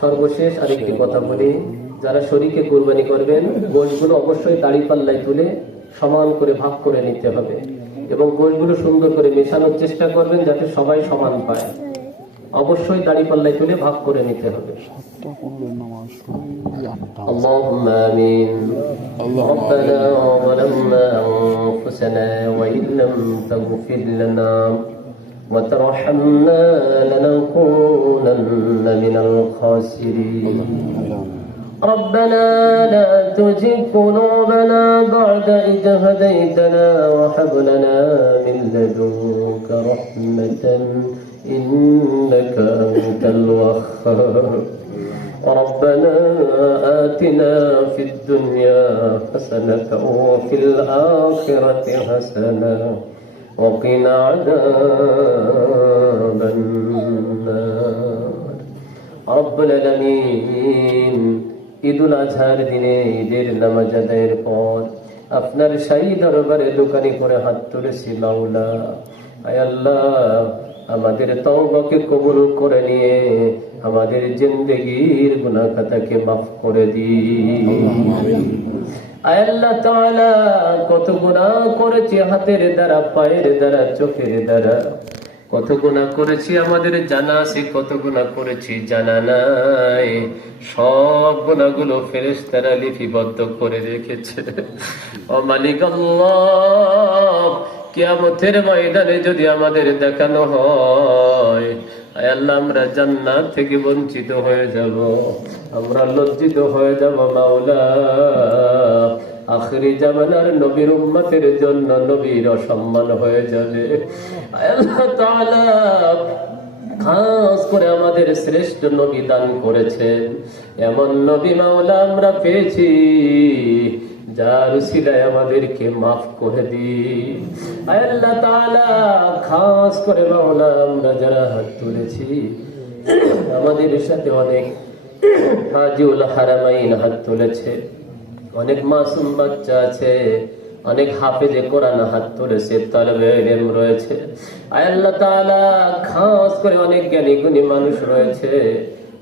সর্বশেষ আরেকটি কথা বলি, যারা শরীকে কুরবানি করবেন গোশগুলো অবশ্যই দাড়ি পাল্লায় তুলে সমান করে ভাগ করে নিতে হবে এবং গোশগুলো সুন্দর করে মেশানোর চেষ্টা করবেন যাতে সবাই সমান পায়। অবশ্যই দাড়ি পাল্লায় তুলে ভাগ করে নিতে হবে। আল্লাহুম্মা আমিন। রব্বানা যালামনা আনফুসানা ওয়া ইন লাম তাগফির লানা وترحمنا لنكونن من الخاسرين ربنا لا تزغ قلوبنا بعد إذ هديتنا وهب لنا من لدنك رحمة إنك أنت الوهاب ربنا آتنا في الدنيا حسنة وفي الآخرة حسنة وقنا عذاب النار رب العالمين ঈদুল আজহার দিনে ঈদের নামাজ আদায়ের পর আপনার শাহী দরবারে দোকানি করে হাত তুলেছি মাওলা। আয় আল্লাহ, আমাদের তওবাকে কবুল করে নিয়ে আমাদের জিন্দেগীর গুনাহ খাতাকে মাফ করে দিন। আয় আল্লাহ তাআলা, কত গুনাহ করেছি হাতের দ্বারা, পায়ের দ্বারা, চোখের দ্বারা, কত গুনাহ করেছি আমাদের জানা আছে, কত গুনাহ করেছি জানা নাই। সব গুনাহগুলো ফেরেশতারা লিপিবদ্ধ করে রেখেছে। ও মালিক আল্লাহ, কিয়ামতের ময়দানে যদি আমাদের দেখানো হয়, আয় আল্লাহ, আমরা জান্নাত থেকে বঞ্চিত হয়ে যাব, আমরা লজ্জিত হয়ে যাব মাওলা। আখিরি জামানার নবীর উম্মতের জন্য নবীর অসম্মান হয়ে যাবে। আয় আল্লাহ তাআলা, খাস করে আমাদের শ্রেষ্ঠ নবী দান করেছেন, এমন নবী মাওলা আমরা পেয়েছি যার উসিলায় আমাদেরকে মাফ করে দিন। আয় আল্লাহ তাআলা, খাস করে মাওলা আমরা যারা হাত তুলেছি, আমাদের সাথে অনেক হাজিউল হারামাইন হাত তুলেছে, অনেক মাসুম বাচ্চা আছে, অনেক হাফেজে কোরআন হাত তুলেছে, তালেবে ইলম রয়েছে। আয় আল্লাহ তাআলা, খাস করে অনেক জ্ঞানী গুণী মানুষ রয়েছে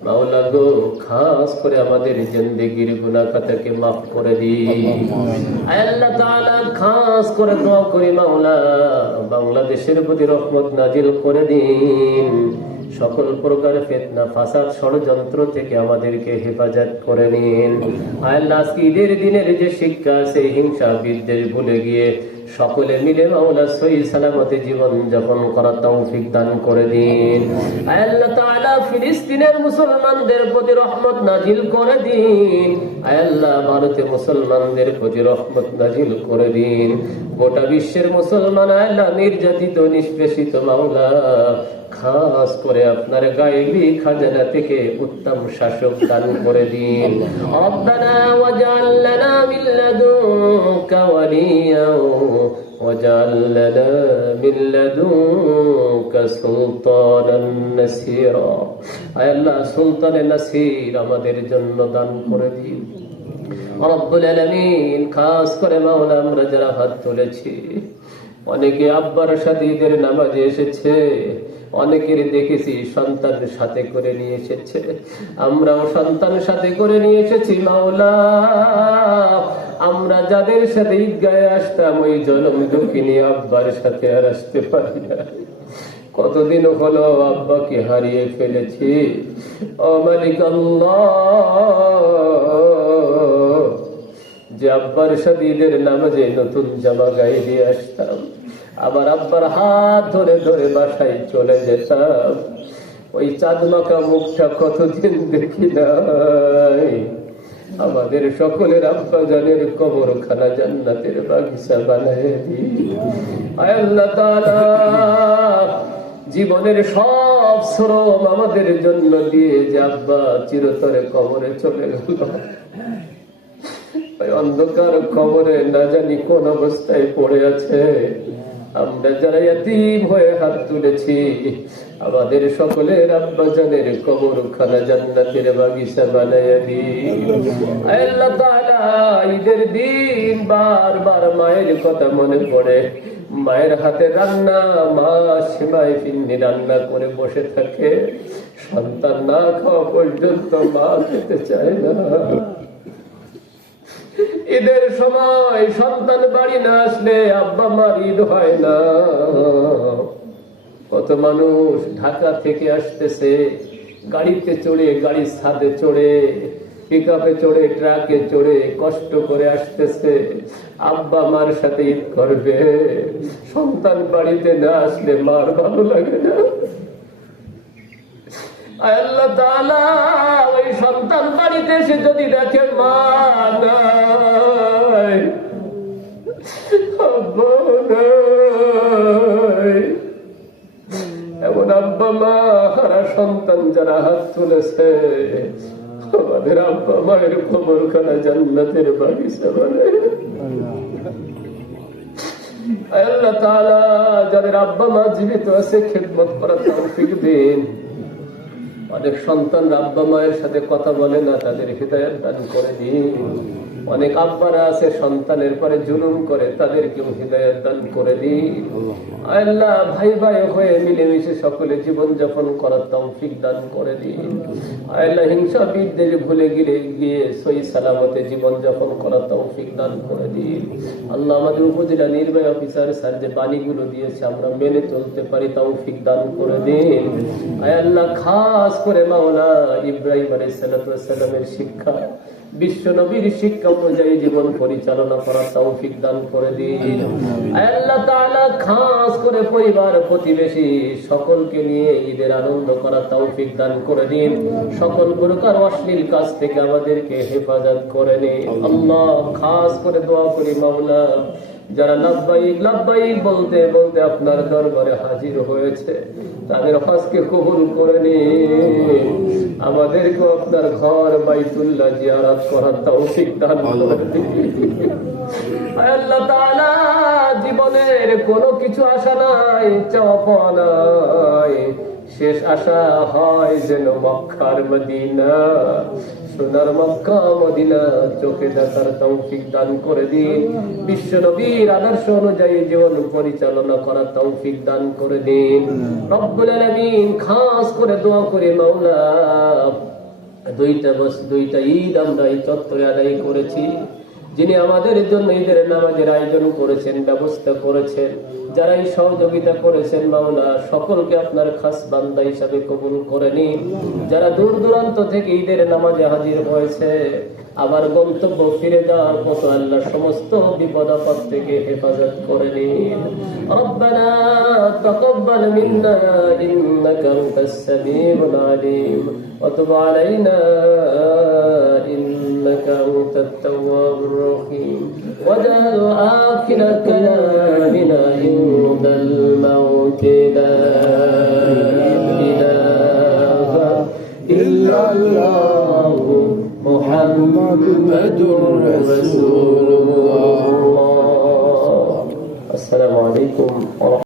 মাওলা গো, খাস করে আমাদের জিন্দেগির গুনাহ খাতাকে মাফ করে দিন। আয় আল্লাহ তাআলা, খাস করে দোয়া করি মাওলা, বাংলাদেশের প্রতি রহমত নাজিল করে দিন। সকল প্রকার ফিতনা, ফাসাদ, ষড়যন্ত্র থেকে আমাদেরকে হেফাজত করে নিন। আয় আল্লাহ, ঈদের দিনের যে শিক্ষা, সেই হিংসা বিদ্বেষ ভুলে গিয়ে সকলে মিলে মাওলা সহি সালামতে জীবন যাপন করার তৌফিক দান করে দিন। আয় আল্লাহ তাআলা, ফিলিস্তিনের মুসলমানদের প্রতি রহমত নাজিল করে দিন। আয় আল্লাহ, ভারতে মুসলমানদের প্রতি রহমত নাজিল করে দিন। গোটা বিশ্বের মুসলমান আয় আল্লাহ নির্যাতিত নিষ্পেষিত মাওলা, খাস করে আপনার গায়েবী খাজানা থেকে উত্তম শাসক দান করে দিন। রব্বানা ওয়াজআল লানা মিন লাদুনকা ওয়ালিয়া ওয়াজআল লানা মিন লাদুনকা সুলতানান নাসীরা। আয় আল্লাহ, সুলতানে নাসীর আমাদের জন্য দান করে দিন। রব্বুল আলামিন, খাস করে মাওলা আমরা যারা হাত তুলেছি, অনেকে আব্বার সাথে ঈদের নামাজে এসেছে, অনেকের দেখেছি সন্তানের সাথে করে নিয়ে এসেছে, আমরাও সন্তানের সাথে করে নিয়ে এসেছি মাওলা। আমরা যাদের সাথে ঈদগাহে আসতাম, ওই জনম দুঃখিনী আব্বার সাথে আর আসতে পারি না। কতদিন হলো আব্বাকে হারিয়ে ফেলেছি। ও মালিক আল্লাহ, যে আব্বার সাথে ঈদের নামাজে নতুন জামা গায়ে দিয়ে আসতাম, আবার আব্বার হাত ধরে ধরে বাসায় চলে যেতাম, ওই চাঁদমাকা মুখটা কতদিন দেখি নাই। আমাদের সকলের আব্বা জানের কবরখানা জান্নাতের বাগিচা বানায় দিন। আয় আল্লাহ তাআলা, জীবনের সব শ্রম আমাদের জন্য দিয়ে যে আব্বা চিরতরে কবরে চলে গেল, ওই অন্ধকার কবরে না জানি কোন অবস্থায় পড়ে আছে। আমরা যারা ইয়াতীম হয়ে হাত তুলেছি, আমাদের সকলের আব্বাজানের কবর খানা জান্নাতের বাগিচা বানাইয়া দিন। আল্লাহ তাআলা ঈদের দিন বারবার মায়ের কথা মনে পড়ে। মায়ের হাতে রান্না, মা সেমাই ফিন্নি রান্না করে বসে থাকে। সন্তান না খাওয়া পর্যন্ত মা খেতে চায় না। ঈদের সময় সন্তান বাড়ি না আসলে আব্বা মার ঈদ হয় না। কত মানুষ ঢাকা থেকে আসতেছে, গাড়িতে চড়ে, গাড়ির ছাদে চড়ে, পিকআপে চড়ে, ট্রাকে চড়ে কষ্ট করে আসতেছে আব্বা মার সাথে ঈদ করবে। সন্তান বাড়িতে না আসলে মার ভালো লাগে না। আল্লাহ তাআলা ওই সন্তান বাড়িতে এসে যদি দেখে মা নাই, আব্বা নাই, এমন আব্বা মা হারা সন্তান যারা হাত তুলেছে, আমাদের আব্বা মায়ের কবরখানা জান্নাতের বাগিচা বানায়। আল্লাহ তাআলা যাদের আব্বা মা জীবিত আছে খিদমত করার তৌফিক দিন। অনেক সন্তান আব্বা মায়ের সাথে কথা বলে না, তাদের হিদায়াত দান করে দিন। অনেক আব্বারা আছে সন্তানের পরে জুলুম করে, তাদেরকেও হিদায়াত দান করে দিন। আল্লাহ ভাই ভাই হয়ে মিলেমিশে সকলে জীবন যাপন করার তৌফিক দান করে দিন। আল্লাহ হিংসা বিদ্বেষ ভুলে গিয়ে সহি সালামতে জীবন যাপন করার তৌফিক দান করে দিন। আল্লাহ আমাদের উপজেলা নির্বাহী অফিসার স্যার যে বাণীগুলো দিয়েছে আমরা মেনে চলতে পারি তৌফিক দান করে দিন। আল্লাহ খাস করে মাওলা ইব্রাহিম আলাইহিস সালামের শিক্ষা, বিশ্ব নবীর শিক্ষা অনুযায়ী জীবন পরিচালনা করার তৌফিক দান করে দিন। আল্লাহ তাআলা খাস করে পরিবার প্রতিবেশী সকলকে নিয়ে ঈদের আনন্দ করার তৌফিক দান করে দিন। সকল প্রকার অশ্লীল কাজ থেকে আমাদেরকে হেফাজত করে নিন। আল্লাহ খাস করে দোয়া করি মাওলা যারা লাব্বাইক লাব্বাইক বলতে বলতে আপনার দরবারে হাজির হয়েছে, তাদের হজকে কবুল করে নিন। আমাদেরকে আপনার ঘর বাইতুল্লাহ জিয়ারত করার তৌফিক দান করে দিন। আল্লাহ তাআলা জীবনের কোনো কিছু আশা নাই, চাওয়া পাওয়া নাই, শেষ আশা হয় যেন মক্কার মদিনা, সোনার মক্কা মদিনা চোখে দেখার তৌফিক দান করে দিন। বিশ্ব নবীর আদর্শ অনুযায়ী জীবন পরিচালনা করার তৌফিক দান করে দিন। রব্বুল আলামিন খাস করে দোয়া করি মাওলা দুইটা ঈদ আমরা এই চত্বরে আদায় করেছি। যিনি আমাদের জন্য ঈদের নামাজের আয়োজন করেছেন, ব্যবস্থা করেছেন, যারা এই সহযোগিতা করেছেন মাওলা সকলকে আপনার খাস বান্দা হিসাবে কবুল করে নিন। যারা দূর দূরান্ত থেকে ঈদের নামাজে হাজির হয়েছে, আবার গন্তব্য ফিরে যাওয়ার মতো আল্লাহ সমস্ত বিপদ আপদ থেকে হেফাজত করে নিন। রব্বানা তাকাব্বাল মিন্না ইন্নাকা আনতাস সামিউল আলিম ওয়া তুব আলাইনা ইন্নাকা আনতাত তাওয়াবুর রহিম ওয়াজআল আখিরা কালামিনা ইনদাল মাউত লা ইলাহা ইল্লাল্লাহু মুহাম্মাদুর রাসূলুল্লাহ। আসসালামু আলাইকুম ওয়া